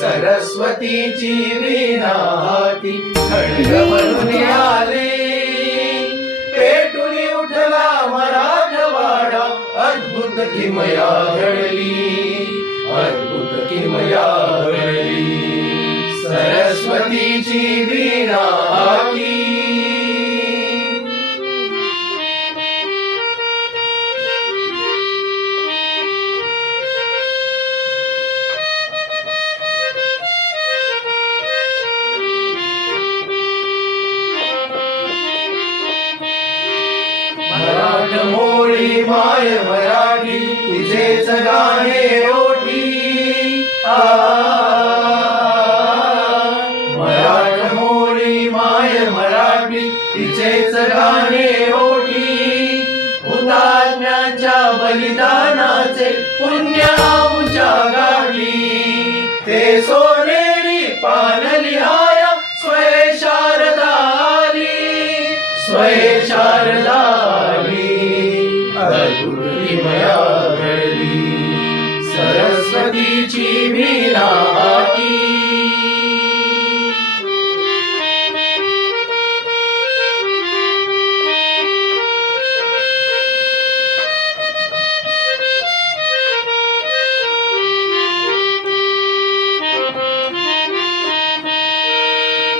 सरस्वतीची विनाती खंड आले पेटून उठला मराठवाडा। अद्भुत किमया घडली अद्भुत किमया घडली। सरस्वतीची मोळी माय मराठी तुझेच गाणे ओठी मराठ मोळी माय मराठी तिचेच गाणे ओठी हुतात्म्याच्या बलिदानाचे पुण्य आमच्या गाठी ते सोने अद्भुत सरस्वतीची वीणाती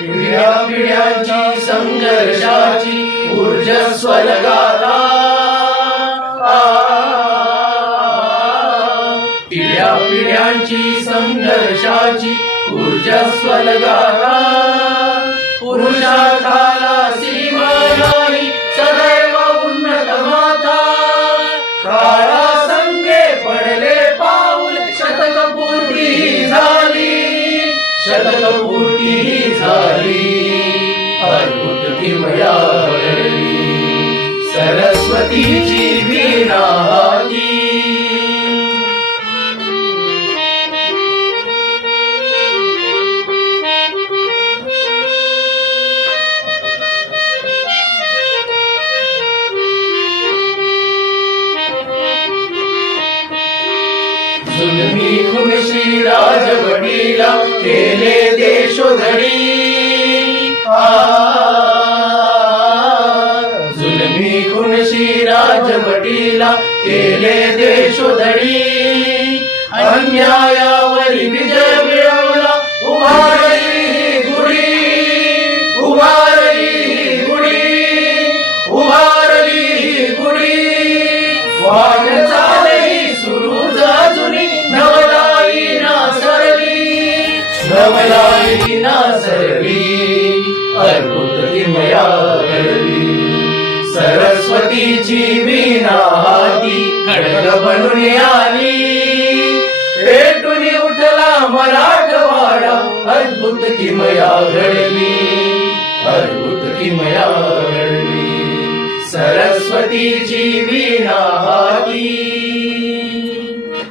पिढ्या पिढ्यांची संघर्षाची ऊर्जस्वल गाथा पिढ्या पिढ्यांची संघर्षाची ऊर्जा गाथा पुरुषार्थाला सीमा नाही सदैव उन्नत माता. काळा संगे पडले पाऊल शतक पूर्ती झाली. शतक पूर्ती झाली. अद्भुत किमया सरस्वतीची वीणा जुलमी खुनशी राजवडीला केले देशोधडी आ, जुलमी खुनशी राजवडीला केले देशोधडी अन्यायावरी विजय नवलाई नासरली अद्भुत किमया घडली सरस्वतीची वीणा हाती खडग बनून आली. पेटून उठला मराठवाडा अद्भुत किमया घडली अद्भुत किमया घडली सरस्वतीची वीणा हाती